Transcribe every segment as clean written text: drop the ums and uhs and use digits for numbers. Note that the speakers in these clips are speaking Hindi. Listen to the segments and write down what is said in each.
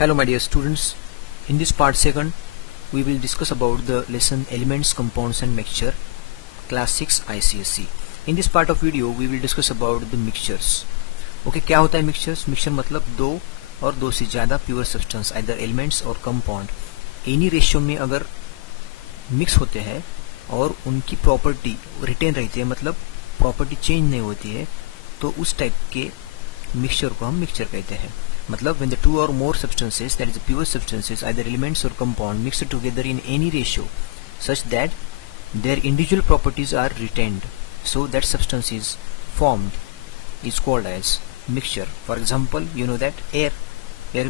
Hello my dear students, in this part 2 we will discuss about the lesson Elements, Compounds and Mixture, class 6 ICSE. In this part of video we will discuss about the mixtures. Okay, क्या होता है mixtures? Mixture मतलब दो और दो से ज़्यादा प्योर सब्सटेंस either elements और compound एनी रेशियो में अगर मिक्स होते हैं और उनकी प्रॉपर्टी रिटेन रहती है, मतलब प्रॉपर्टी चेंज नहीं होती है, तो उस टाइप के मिक्सचर को हम मिक्सचर कहते हैं. मतलब when the two or more substances, that is pure substances, either elements or compound, mixed together in any ratio such that their individual properties are retained, so that substance is formed, is called as mixture. For example, you know that air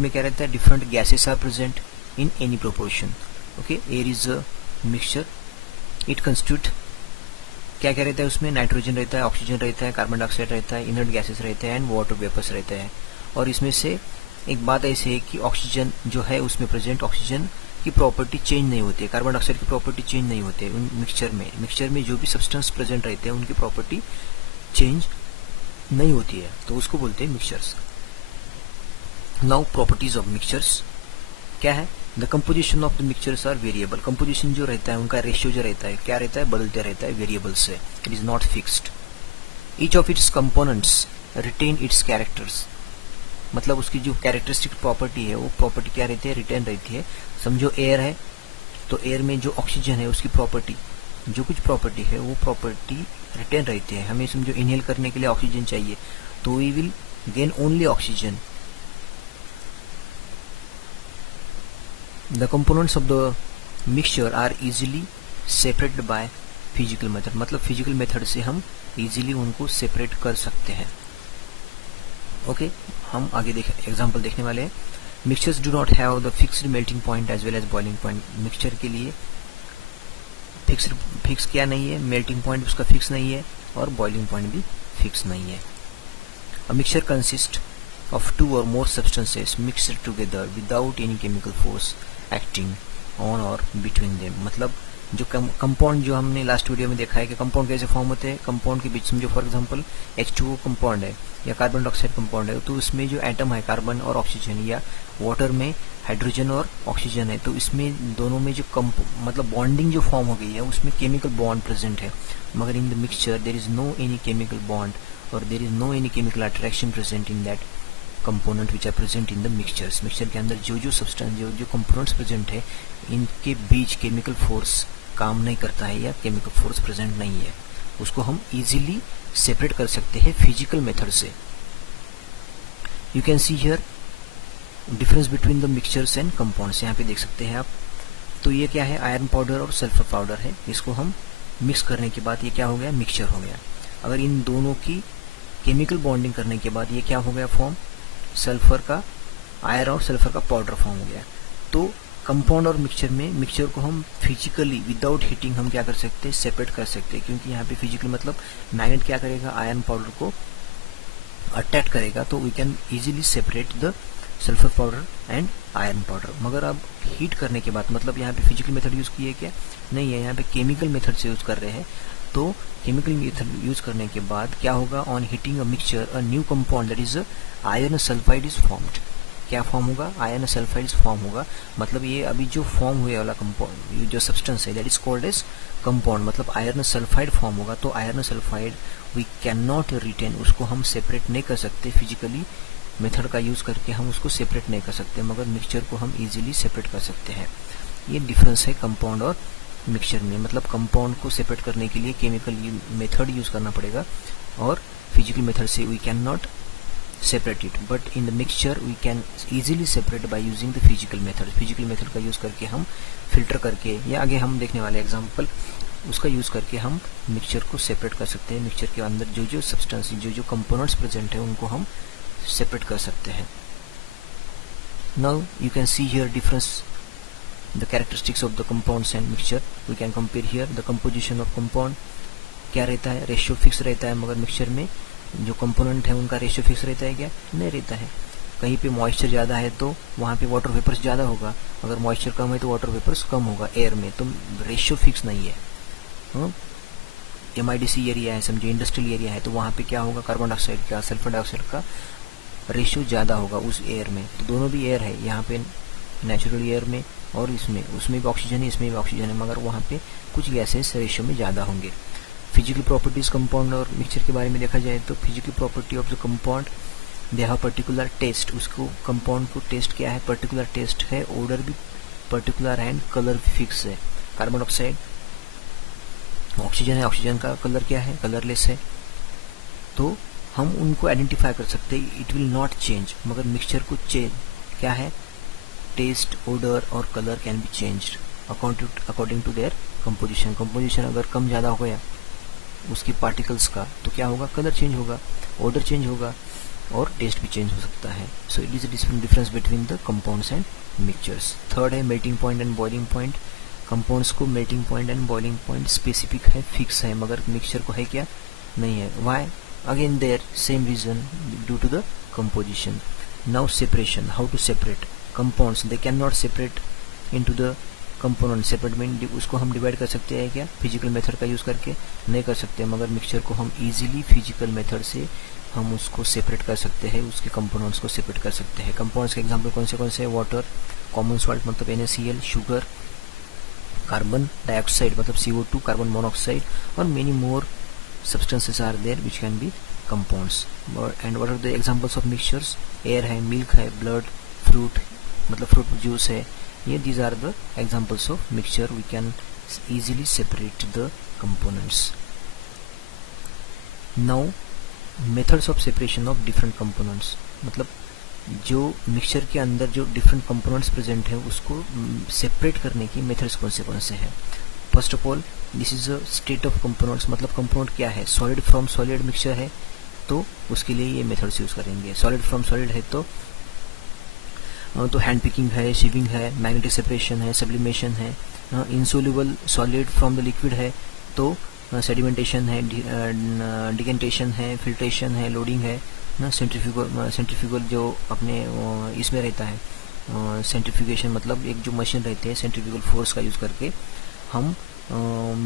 में क्या रहता है, different gases are present in any proportion. Okay, air is a mixture. It constitute क्या क्या रहता है उसमें, नाइट्रोजन रहता है, ऑक्सीजन रहता है, कार्बन डाइऑक्साइड रहता है, इनर्ट गैसेस रहते हैं एंड वाटर वेपर्स रहते हैं. और इसमें से एक बात ऐसी है कि ऑक्सीजन जो है उसमें प्रेजेंट ऑक्सीजन की प्रॉपर्टी चेंज नहीं होती है, कार्बन डाइऑक्साइड की प्रॉपर्टी चेंज नहीं होती है. उन मिक्सचर में जो भी सब्सटेंस प्रेजेंट रहते हैं उनकी प्रॉपर्टी चेंज नहीं होती है, तो उसको बोलते हैं mixtures. Now properties of mixtures क्या है? The composition of the mixtures are variable. Composition जो रहता है उनका रेशियो जो रहता है क्या रहता है, बदलते रहता है वेरिएबल से. It is not fixed. Each of its components retain its characters. मतलब उसकी जो कैरेक्टरिस्टिक प्रॉपर्टी है वो प्रॉपर्टी क्या रहती है, रिटेन रहती है. समझो एयर है तो एयर में जो ऑक्सीजन है उसकी प्रॉपर्टी, जो कुछ प्रॉपर्टी है वो प्रॉपर्टी रिटेन रहती है. हमें समझो इनहेल करने के लिए ऑक्सीजन चाहिए तो we will gain only oxygen. The components of the mixture are easily separated by physical method. मतलब physical method से हम easily उनको separate कर सकते हैं. ओके, हम आगे एग्जाम्पल देखने वाले हैं. Mixtures do not have the fixed melting point as well as boiling point. Mixture के लिए फिक्स क्या नहीं है, मेल्टिंग पॉइंट उसका फिक्स नहीं है और बॉइलिंग पॉइंट भी फिक्स नहीं है. A mixture consists of two or more substances mixed together without any chemical force acting on और बिटवीन देम. मतलब जो कंपाउंड जो हमने लास्ट वीडियो में देखा है कि कंपाउंड कैसे फॉर्म होते हैं. कंपाउंड के बीच समझो फॉर एग्जांपल H2O कंपाउंड है या कार्बन डाइऑक्साइड कंपाउंड है, तो उसमें जो एटम है कार्बन और ऑक्सीजन, या वाटर में हाइड्रोजन और ऑक्सीजन है, तो इसमें दोनों में जो मतलब बॉन्डिंग जो फॉर्म हो गई है उसमें केमिकल बॉन्ड प्रेजेंट है. मगर in the mixture there is no any chemical bond और there is no any chemical attraction present in that component which are present in the mixtures. Mixture के अंदर जो सब्सटेंस जो कंपोनेंट्स प्रेजेंट है इनके बीच केमिकल फोर्स काम नहीं करता है या केमिकल फोर्स प्रेजेंट नहीं है, उसको हम इजीली सेपरेट कर सकते हैं फिजिकल मेथड से. You can see here difference between the mixtures and compounds. यहाँ पे देख सकते हैं आप. तो ये क्या है, आयरन पाउडर और सल्फर पाउडर है. इसको हम मिक्स करने के बाद ये क्या हो गया, मिक्सचर हो गया. अगर इन दोनों की केमिकल बॉन्डिंग करने के बाद ये क्या हो गया, फॉर्म सल्फर का आयरन और सल्फर का पाउडर फॉर्म हो गया. तो कंपाउंड और मिक्सचर में मिक्सचर को हम फिजिकली विदाउट हीटिंग हम क्या कर सकते हैं, सेपरेट कर सकते हैं. क्योंकि यहाँ पे फिजिकल मतलब मैग्नेट क्या करेगा, आयरन पाउडर को अट्रैक्ट करेगा, तो we can easily separate the sulphur powder and iron powder. मगर अब हीट करने के बाद, मतलब यहाँ पे फिजिकल मेथड यूज किए क्या नहीं है, यहाँ पे केमिकल मेथड से यूज कर रहे हैं. तो केमिकल मेथड यूज करने के बाद क्या होगा, on heating a mixture a new compound that is iron sulphide is formed. क्या फॉर्म होगा, आयरन सल्फाइड फॉर्म होगा. मतलब ये अभी जो फॉर्म हुए वाला कंपाउंड जो सब्सटेंस है that is called as compound, मतलब आयरन सल्फाइड फॉर्म होगा. तो iron sulphide we can not retain, उसको हम सेपरेट नहीं कर सकते. फिजिकली मेथड का यूज करके हम उसको सेपरेट नहीं कर सकते, मगर मिक्सचर को हम इजीली सेपरेट कर सकते हैं. ये डिफरेंस है कंपाउंड और मिक्सचर में. मतलब कंपाउंड को सेपरेट करने के लिए केमिकल मेथड यूज करना पड़ेगा और फिजिकल मेथड से we can not separate it, but in the mixture we can easily separate by using the physical method. physical method का यूज करके हम फिल्टर करके, या आगे हम देखने वाले एग्जांपल उसका यूज करके हम मिक्सचर को सेपरेट कर सकते हैं. मिक्सचर के अंदर जो सब्सटेंस जो कंपोनेंट्स प्रेजेंट है उनको हम सेपरेट कर सकते हैं. Now you can see here difference the characteristics of the compounds and mixture. We can compare here the composition of compound. क्या रहता है, रेशियो फिक्स रहता है, मगर मिक्सचर में जो कंपोनेंट है उनका रेशियो फिक्स रहता है क्या, नहीं रहता है. कहीं पे मॉइस्चर ज़्यादा है तो वहाँ पे वाटर वेपर्स ज़्यादा होगा, अगर मॉइस्चर कम है तो वाटर वेपर्स कम होगा एयर में. तो रेशियो फिक्स नहीं है. MIDC एरिया है, समझो इंडस्ट्रियल एरिया है, तो वहाँ पे क्या होगा, कार्बन डाइऑक्साइड का, सल्फर डाइऑक्साइड का रेशियो ज़्यादा होगा उस एयर में। तो दोनों भी एयर है, यहाँ पे नेचुरल एयर में और उसमें भी ऑक्सीजन है, इसमें भी ऑक्सीजन है, मगर वहाँ पे कुछ गैसेस रेशियो में ज़्यादा होंगे। फिजिकल प्रॉपर्टीज़ कंपाउंड और मिक्सचर के बारे में देखा जाए तो physical property of the compound, they have particular taste. उसको कंपाउंड को टेस्ट क्या है, पर्टिकुलर टेस्ट है, ऑर्डर भी पर्टिकुलर एंड कलर भी फिक्स है। कार्बन डाइऑक्साइड ऑक्सीजन है, ऑक्सीजन का कलर क्या है, कलरलेस है, तो हम उनको आइडेंटिफाई कर सकते हैं, इट विल नॉट चेंज। मगर मिक्सचर को चेंज क्या है, टेस्ट, ऑर्डर और colour can be changed according to their composition. Composition अगर कम ज़्यादा हो गया उसकी पार्टिकल्स का तो क्या होगा, कलर चेंज होगा, ऑर्डर चेंज होगा और टेस्ट भी चेंज हो सकता है। So it is a difference between the compounds and mixtures. Third है melting point and boiling point. Compounds को melting point and boiling point specific है, फिक्स है, मगर मिक्सचर को है क्या, नहीं है। Why, again there same reason, due to the composition. Now separation, how to separate compounds, they can not separate into the component. Separate mean उसको हम डिवाइड कर सकते हैं क्या, फिजिकल मेथड का यूज़ करके, नहीं कर सकते, मगर मिक्सचर को हम इजीली फिजिकल मेथड से हम उसको सेपरेट कर सकते हैं, उसके कंपोनेंट्स को सेपरेट कर सकते हैं। कंपाउंड्स के एग्जांपल कौन से हैं, वाटर, कॉमन सॉल्ट मतलब NaCl, शुगर, कार्बन डाइऑक्साइड मतलब CO2, कार्बन मोनोऑक्साइड और many more substances are there which can be compounds. And what are the examples of mixtures, air है, milk है, blood, fruit मतलब fruit juice है, ये these are the examples of mixture. We can easily separate the components. Now methods of separation of different components, मतलब जो मिक्सचर के अंदर जो डिफरेंट कंपोनेंट्स प्रेजेंट है उसको सेपरेट करने की मेथड्स कौन से हैं। First of all this is a state of components, मतलब कंपोनेंट क्या है, सॉलिड फ्रॉम सॉलिड मिक्सचर है तो उसके लिए ये मेथड्स यूज़ करेंगे। सॉलिड फ्रॉम सॉलिड है तो हैंड पिकिंग है, शिविंग है, मैग्नेटिक सेपरेशन है, सब्लिमेशन है। Insoluble solid from the liquid है तो सेडिमेंटेशन है, डिकेंटेशन है, फिल्ट्रेशन है, लोडिंग है ना, सेंट्रीफ्यूगल जो अपने इसमें रहता है, सेंट्रीफ्यूगेशन मतलब एक जो मशीन रहते हैं सेंट्रीफ्यूगल फोर्स का यूज़ करके हम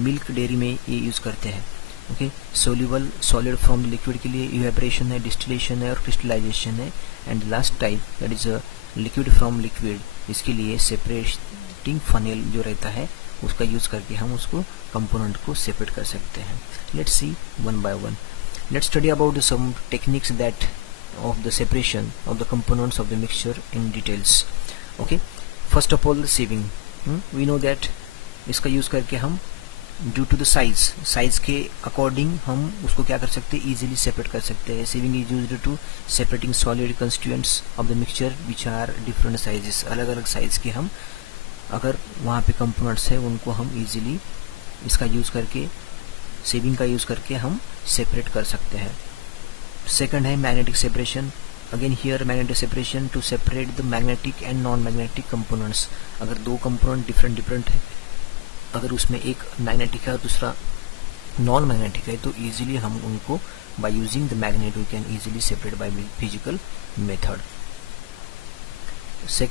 मिल्क डेयरी में ये यूज़ करते हैं। Okay, soluble solid from the liquid के लिए इवेपोरेशन है, डिस्टिलेशन है और क्रिस्टलाइजेशन है। And last type that is liquid from liquid, इसके लिए सेपरेटिंग फनेल जो रहता है उसका यूज़ करके हम उसको कंपोनेंट को सेपरेट कर सकते हैं। Let's see one by one. Let's study about some techniques that of the separation of the components of the mixture in details. Okay, first of all the sieving. We know that इसका यूज़ करके हम ड्यू टू द साइज के अकॉर्डिंग हम उसको क्या कर सकते हैं, इजीली सेपरेट कर सकते हैं. Sieving is used to separating solid constituents of the mixture which are different sizes. अलग अलग साइज के हम अगर वहाँ पे कंपोनेंट्स है उनको हम इजीली इसका यूज़ करके सेविंग का यूज़ करके हम सेपरेट कर सकते हैं. सेकंड है magnetic separation. Again here magnetic separation to separate the magnetic and non magnetic components. अगर दो कंपोनेंट डिफरेंट है, अगर उसमें एक मैग्नेटिक है और दूसरा नॉन मैग्नेटिक है, तो इजीली हम उनको by using the magnet we can easily separate by physical method.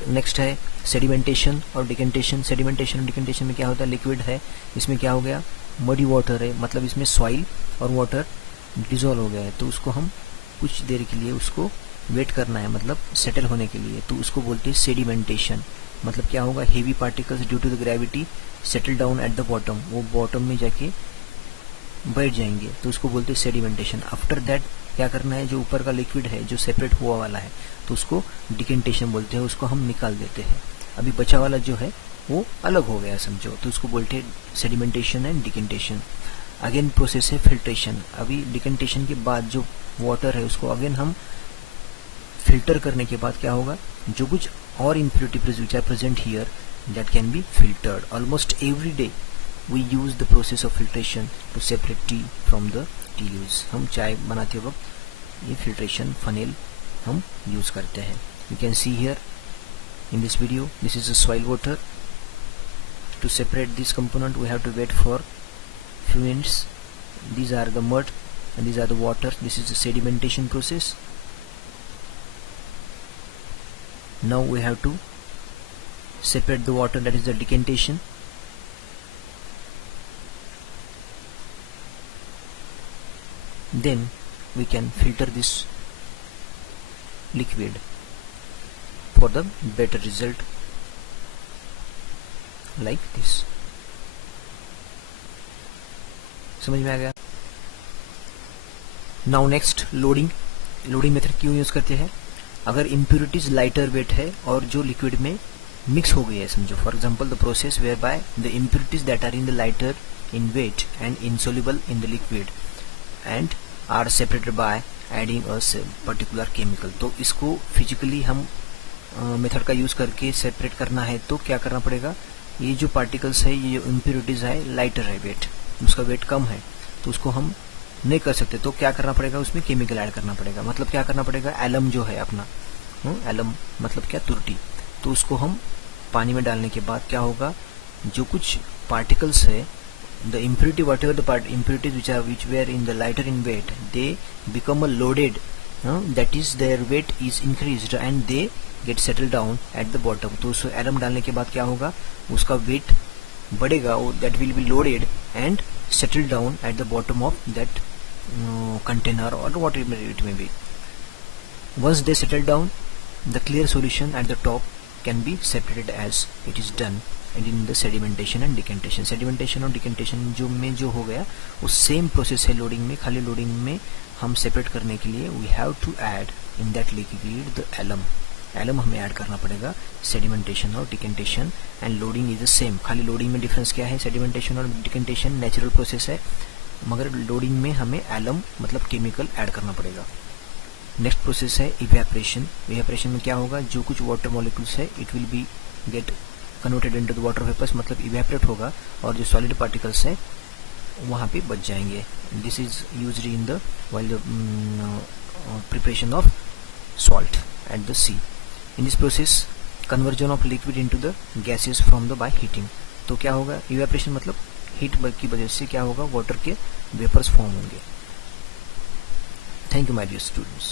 Next है सेडिमेंटेशन और डिकेंटेशन. सेडिमेंटेशन और डिकेंटेशन में क्या होता है, लिक्विड है, इसमें क्या हो गया, मडी वाटर है, मतलब इसमें सॉइल और वाटर डिजोल्व हो गया है, तो उसको हम कुछ देर के लिए उसको वेट करना है, मतलब सेटल होने के लिए, तो उसको बोलते हैं सेडिमेंटेशन. मतलब क्या होगा, heavy particles due to the gravity settle down at the bottom, वो बॉटम में जाके बैठ जाएंगे, तो उसको बोलते हैं सेडिमेंटेशन. आफ्टर दैट क्या करना है, जो ऊपर का लिक्विड है जो सेपरेट हुआ वाला है, तो उसको डिकेंटेशन बोलते हैं, उसको हम निकाल देते हैं. अभी बचा वाला जो है वो अलग हो गया समझो, तो उसको बोलते हैं sedimentation and decantation. Again process है फिल्ट्रेशन. अभी डिकेंटेशन के बाद जो वाटर है उसको अगेन हम फिल्टर करने के बाद क्या होगा, जो कुछ और impurity which are present here that can be filtered. Almost every day we use the process of filtration to separate tea from the tea leaves. हम चाय बनाते वक्त ये फिल्ट्रेशन फनेल हम यूज करते हैं. You can see here in this video, this is the soil water. To separate this component we have to wait for few minutes. These are the mud and these are the water. This is the sedimentation process. Now we have to separate the water, that is the decantation. Then we can filter this liquid for the better result like this. समझ में आ गया? नाउ नेक्स्ट लोडिंग मेथड क्यों यूज करते हैं? अगर इम्प्यूरिटीज लाइटर वेट है और जो लिक्विड में मिक्स हो गई है, समझो for example the process whereby the impurities that are in the lighter in weight and insoluble in the liquid and are separated by adding a particular chemical. तो इसको फिजिकली हम मेथड का यूज करके सेपरेट करना है तो क्या करना पड़ेगा? ये जो पार्टिकल्स है, ये जो इम्प्यूरिटीज है, लाइटर है वेट, उसका वेट कम है, तो उसको हम नहीं कर सकते, तो क्या करना पड़ेगा? उसमें केमिकल ऐड करना पड़ेगा. मतलब क्या करना पड़ेगा? एलम जो है अपना, एलम मतलब क्या? तुरटी. तो उसको हम पानी में डालने के बाद क्या होगा? जो कुछ पार्टिकल्स है, the impurity, whatever the impurities which were in the lighter in weight, they become a loaded, that is their weight is increased and they get settled down at the bottom. तो उस एलम डालने के बाद क्या होगा? उसका वेट बढ़ेगा, that will be loaded and settled down at the bottom of that container or whatever it may be. Once they settle down, the clear solution at the top can be separated as it is done and in the sedimentation and decantation. Sedimentation और decantation जो हो गया, वो सेम प्रोसेस है लोडिंग में. खाली लोडिंग में हम सेपरेट करने के लिए we have to add in that liquid the alum. Alum हमें ऐड करना पड़ेगा. सेडिमेंटेशन और decantation and loading is the same. खाली लोडिंग में डिफरेंस क्या है? सेडिमेंटेशन और डिकेंटेशन नेचुरल प्रोसेस है, मगर लोडिंग में हमें एलम मतलब केमिकल ऐड करना पड़ेगा. नेक्स्ट प्रोसेस है इवेपोरेशन. इवेपोरेशन में क्या होगा? जो कुछ वाटर मॉलिक्यूल्स है, it will be get converted into the water vapours, मतलब इवेपोरेट होगा, और जो सॉलिड पार्टिकल्स है वहाँ पे बच जाएंगे. This is used in the while the preparation of salt at the sea. In this process, conversion of liquid into the gases from the by heating. तो क्या होगा? इवेपोरेशन मतलब हीट की वजह से क्या होगा? वाटर के वेपर्स फॉर्म होंगे. Thank you my dear students.